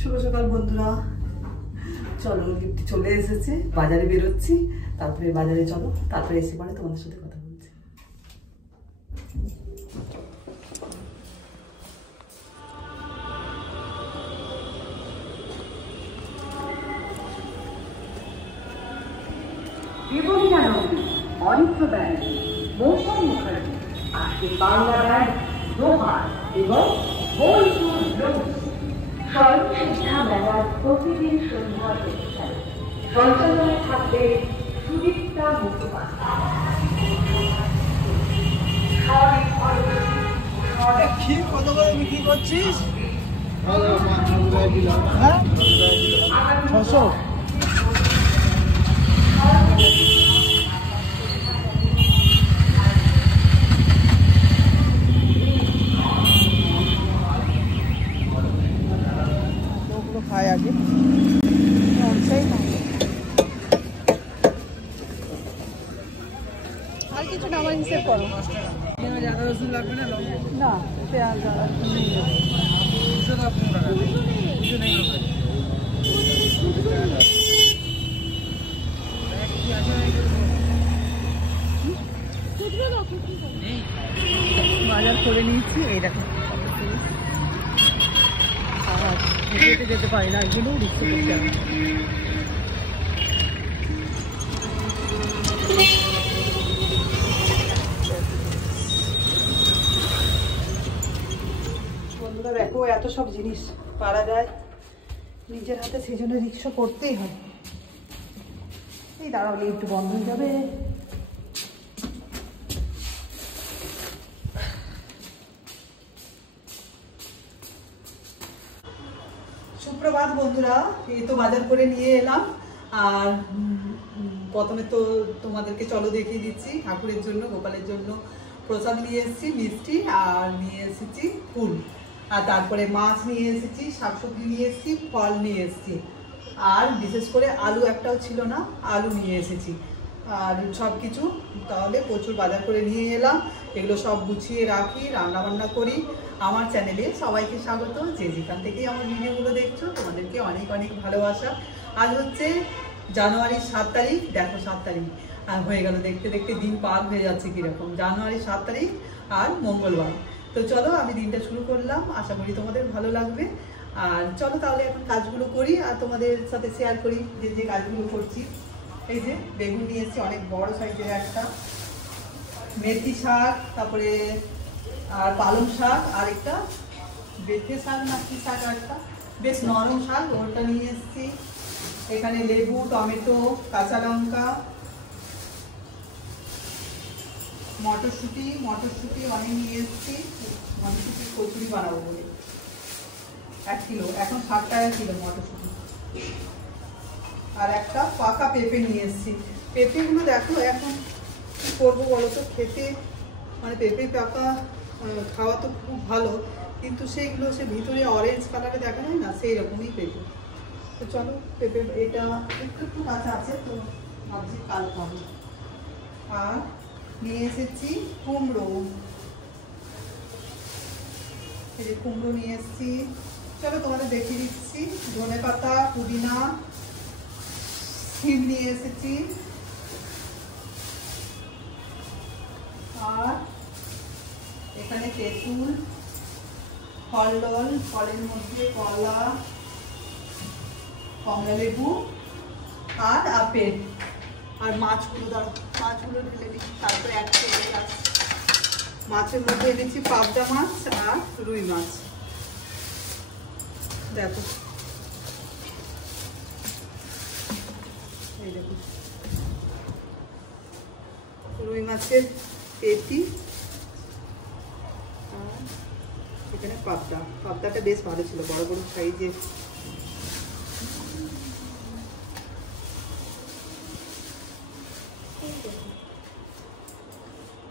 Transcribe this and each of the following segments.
শুভ সকাল বন্ধুরা, চলো লিফটে চলে এসেছে, বাজারে বেরোচ্ছি, তারপরে বাজারে চলো, তারপরে এসে পরে তোমাদের সাথে কথা বলছি। অরিত্র ব্যান্ড, মৌসুম মুখার্জি, আজকে বাংলা ব্যান্ড দোহার এবং বোলপুর ব্লুজ স্বয়ংসিদ্ধা মেলার প্রতিদিন সন্ধ্যা অনুষ্ঠান সঞ্চালনায় থাকবে সুদীপ্তা মুখোপাধ্যায়। কত করে বিক্রি করছিস? 600। খায় আগে আর কিছু নামা হিসেব করো। আদা রসুন লাগবে না? না, পেঁয়াজ আদা বাজার করে নিয়েছি। এই দেখো হেঁটে যেতে পারি না, এগুলো রিক্সা করতে হবে। বন্ধুরা দেখো, এত সব জিনিস পারা যায় নিজের হাতে, সেই জন্য রিক্সা করতেই হয়। এই দাঁড়ালে একটু বন্ধ হয়ে যাবে। সুপ্রভাত বন্ধুরা, এই তো বাজার করে নিয়ে এলাম। আর প্রথমে তো তোমাদেরকে চলো দেখিয়ে দিচ্ছি, ঠাকুরের জন্য গোপালের জন্য প্রসাদ নিয়ে এসেছি, মিষ্টি, আর নিয়ে এসেছি ফুল, আর তারপরে মাছ নিয়ে এসেছি, শাকসবজি নিয়ে এসেছি, ফল নিয়ে এসেছি, আর বিশেষ করে আলু একটাও ছিল না, আলু নিয়ে এসেছি, আর সব কিছু তাহলে প্রচুর বাজার করে নিয়ে এলাম। এগুলো সব গুছিয়ে রাখি, রান্নাবান্না করি। আমার চ্যানেলে সবাইকে স্বাগত, যে যেখান থেকেই আমার ভিডিওগুলো দেখছো তোমাদেরকে অনেক অনেক ভালোবাসা। আজ হচ্ছে জানুয়ারির 7 তারিখ। দেখো 7 তারিখ আর হয়ে গেল, দেখতে দেখতে দিন পার হয়ে যাচ্ছে কীরকম। জানুয়ারির 7 তারিখ আর মঙ্গলবার। তো চলো আমি দিনটা শুরু করলাম, আশা করি তোমাদের ভালো লাগবে। আর চলো তাহলে এখন কাজগুলো করি আর তোমাদের সাথে শেয়ার করি যে যে কাজগুলো করছি। এই যে বেগুন নিয়ে এসেছি, অনেক বড় সাইজের একটা, মেথি শাক, তারপরে আর পালং শাক, আর একটা বেথে শাক না কি শাক, একটা বেশ নরম শাক, ওটা নিয়ে এসেছি। এখানে লেবু, টমেটো, কাঁচা লঙ্কা, মটরশুঁটি অনেক নিয়ে এসেছি। মটরশুঁটির কচুরি বানাবো বলে 1 কিলো, এখন 60 টাকা কিলো মটরশুঁটি। আর একটা পাকা পেঁপে নিয়ে এসেছি। পেঁপেগুলো দেখো এখন কি করবো বলো তো, খেতে মানে পেঁপে পাকা খাওয়া তো খুব ভালো, কিন্তু সেইগুলো সে ভিতরে অরেঞ্জ কালারে দেখা যায় না, সেই রকমই পেঁপে। তো চলো পেঁপে এটা একটু একটু কাঁচা আছে, তো ভাবছি কাল খাবো। আর নিয়ে এসেছি কুমড়ো, এই যে কুমড়ো নিয়ে এসেছি। চলো তোমাদের দেখিয়ে দিচ্ছি। ধনে পাতা, পুদিনা, সিম নিয়ে এসেছি। আর এখানে তেঁতুল, ফল, ফলের মধ্যে কলা, কমলা লেবু আর আপেল। আর মাছগুলো ঢেলে দিই, তারপরে এক কেজি আছে। মাছের মধ্যে এনেছি পাবদা মাছ আর রুই মাছ। দেখো এই দেখো রুই মাছের পেটি, আর এখানে পাবদাটা বেশ ভালো ছিল, বড় বড় সাইজের।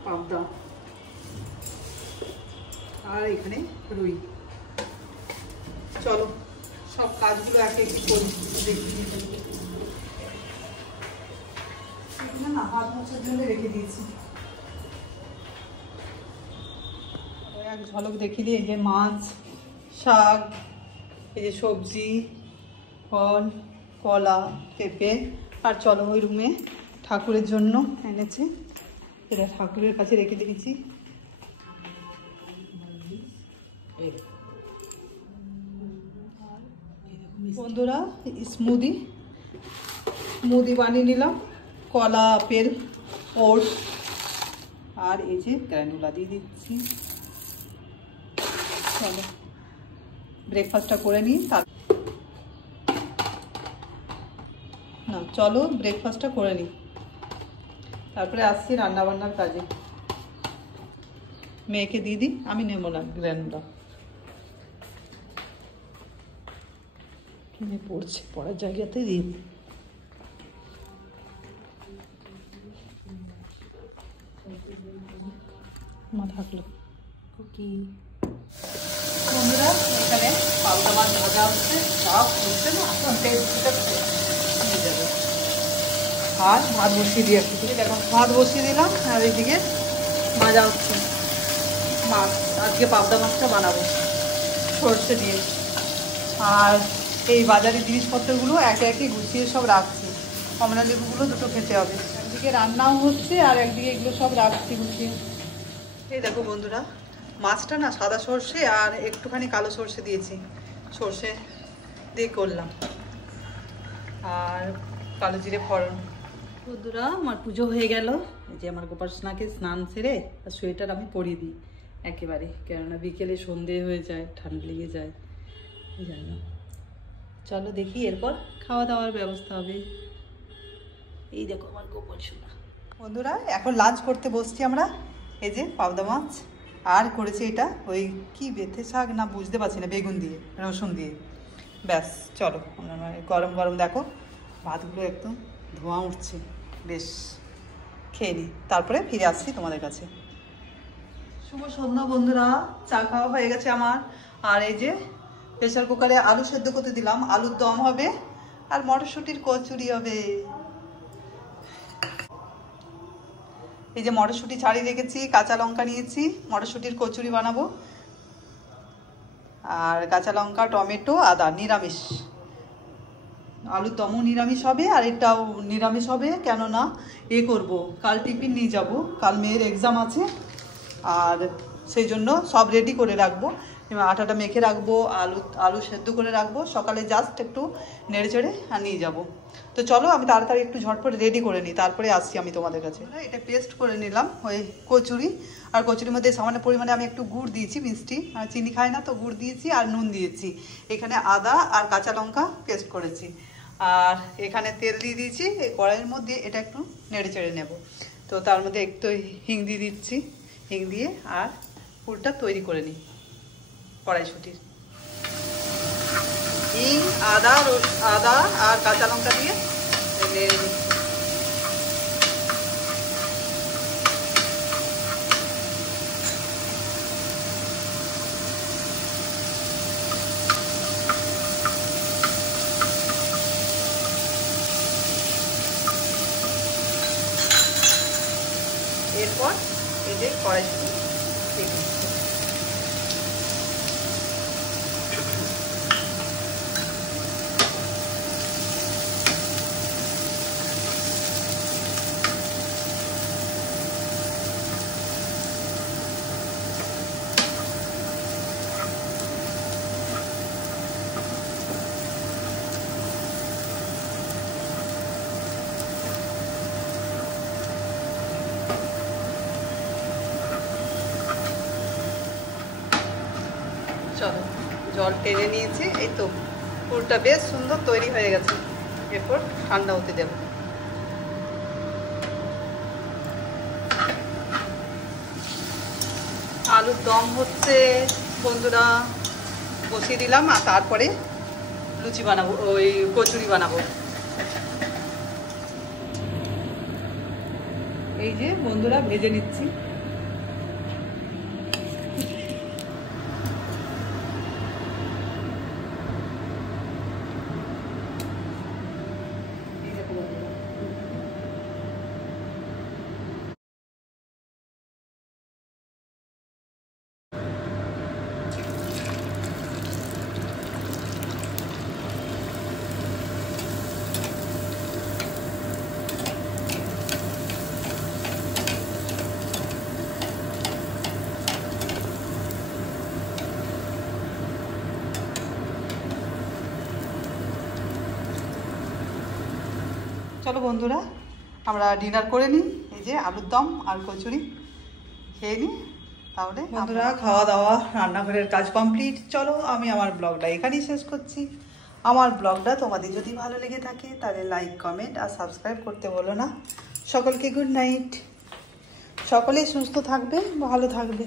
পাবদা, আর এখানে রুই। চলো সব কাজগুলো একে একে করি, দেখি। না, হাত মোছার জন্য রেখে দিয়েছি। এক ঝলক দেখিয়ে দিই, এই যে মাছ, শাক, এই যে সবজি, ফল, কলা, পেঁপে। আর চলো ওই রুমে ঠাকুরের জন্য এনেছে, এটা ঠাকুরের কাছে রেখে দিয়েছি। বন্ধুরা স্মুদি বানিয়ে নিলাম, কলা, আপেল, ওটস আর এই যে গ্রানুলা দিয়ে দিচ্ছি। চলো ব্রেকফাস্টটা করে নিই, চলো ব্রেকফাস্টটা করে নিই, তারপরে আসছি রান্নাবান্নার কাজে। মেয়েকে দিয়ে দিই, আমি নেব না গ্রানুলা, কিনে পড়ছে, পড়ার জায়গাতে দিই। মা থাকলো বন্ধুরা, এখানে পাবদা মাছ ভাজা হচ্ছে, সব হচ্ছে না এখন নিয়ে যাবে। আর ভাত বসিয়ে দিয়ে একটু দেখো, ভাত বসিয়ে দিলাম আর এইদিকে ভাজা হচ্ছে মাছ। আজকে পাবদা মাছটা বানাবো সর্ষে দিয়ে। আর এই বাজারের জিনিসপত্রগুলো একে একে গুছিয়ে সব রাখছি, কমলা লেবুগুলো দুটো খেতে হবে। একদিকে রান্নাও হচ্ছে আর একদিকে এগুলো সব রাখছি গুছিয়ে। এই দেখো বন্ধুরা, মাছটা না সাদা সর্ষে আর একটুখানি কালো সর্ষে দিয়েছি, সর্ষে দিয়ে করলাম, আর কালো জিরে ফোড়ন। বন্ধুরা আমার পুজো হয়ে গেল। এই যে আমার গোপাল সোনাকে স্নান সেরে আর সোয়েটার আমি পরিয়ে দিই একেবারে, কেননা বিকেলে সন্ধে হয়ে যায়, ঠান্ডা লেগে যায় এই জন্য। চলো দেখি এরপর খাওয়া দাওয়ার ব্যবস্থা হবে। এই দেখো আমার গোপাল সোনা। বন্ধুরা এখন লাঞ্চ করতে বসছি আমরা। এই যে পাবদা মাছ আর করেছি এটা ওই কি বেথে শাক না বুঝতে পারছি না, বেগুন দিয়ে রসুন দিয়ে। ব্যাস চলো, গরম গরম দেখো ভাতগুলো একদম ধোঁয়া উঠছে, বেশ খেয়ে নিই, তারপরে ফিরে আসছি তোমাদের কাছে। শুভ সন্ধ্যা বন্ধুরা, চা খাওয়া হয়ে গেছে আমার। আর এই যে প্রেসার কুকারে আলু সেদ্ধ করতে দিলাম, আলুর দম হবে আর মটরশুঁটির কচুরি হবে। এই যে মটরশুঁটি ছাড়িয়ে রেখেছি, কাঁচা লঙ্কা নিয়েছি, মটরশুঁটির কচুরি বানাবো। আর কাঁচা লঙ্কা, টমেটো, আদা, নিরামিষ। আলুর দমও নিরামিষ হবে আর এটাও নিরামিষ হবে, কেননা করব কাল টিফিন নিয়ে যাব, কাল মেয়ের এক্সাম আছে, আর সেই জন্য সব রেডি করে রাখবো। আটাটা মেখে রাখবো, আলু সেদ্ধ করে রাখবো, সকালে জাস্ট একটু নেড়ে চেড়ে আর নিয়ে যাবো। তো চলো আমি তাড়াতাড়ি একটু ঝটপট রেডি করে নিই, তারপরে আসছি আমি তোমাদের কাছে। এটা পেস্ট করে নিলাম ওই কচুরি, আর কচুরির মধ্যে সামান্য পরিমাণে আমি একটু গুড় দিয়েছি, মিষ্টি চিনি খাই না তো গুড় দিয়েছি, আর নুন দিয়েছি। এখানে আদা আর কাঁচা লঙ্কা পেস্ট করেছি, আর এখানে তেল দিয়ে দিয়েছি এই কড়াইয়ের মধ্যে, এটা একটু নেড়ে চেড়ে নেব। তো তার মধ্যে একটু হিং দিয়ে দিচ্ছি, হিং দিয়ে আর পুরটা তৈরি করে নিই কড়াইশুঁটির। হিং, আদা আর কাঁচা লঙ্কা দিয়ে নেড়ে নিই। এরপর এই যে কড়াইশুঁটি দিয়ে দিচ্ছি। চলো জল টেনে নিয়েছি, এই তো পুরটা বেশ সুন্দর তৈরি হয়ে গেছে। এরপর ঠান্ডা হতে দেব। আলুর দম হচ্ছে বন্ধুরা, বসিয়ে দিলাম, আর তারপরে লুচি বানাবো, ওই কচুরি বানাবো। এই যে বন্ধুরা ভেজে নিচ্ছি। চলো বন্ধুরা আমরা ডিনার করে নিই। এই যে আলুর দম আর কচুরি খেয়ে নিই, তাহলে বন্ধুরা খাওয়া দাওয়া রান্নাঘরের কাজ কমপ্লিট। চলো আমি আমার ব্লগটা এখানেই শেষ করছি। আমার ব্লগটা তোমাদের যদি ভালো লেগে থাকে তাহলে লাইক, কমেন্ট আর সাবস্ক্রাইব করতে বলো না। সকলকে গুড নাইট, সকলেই সুস্থ থাকবে, ভালো থাকবে।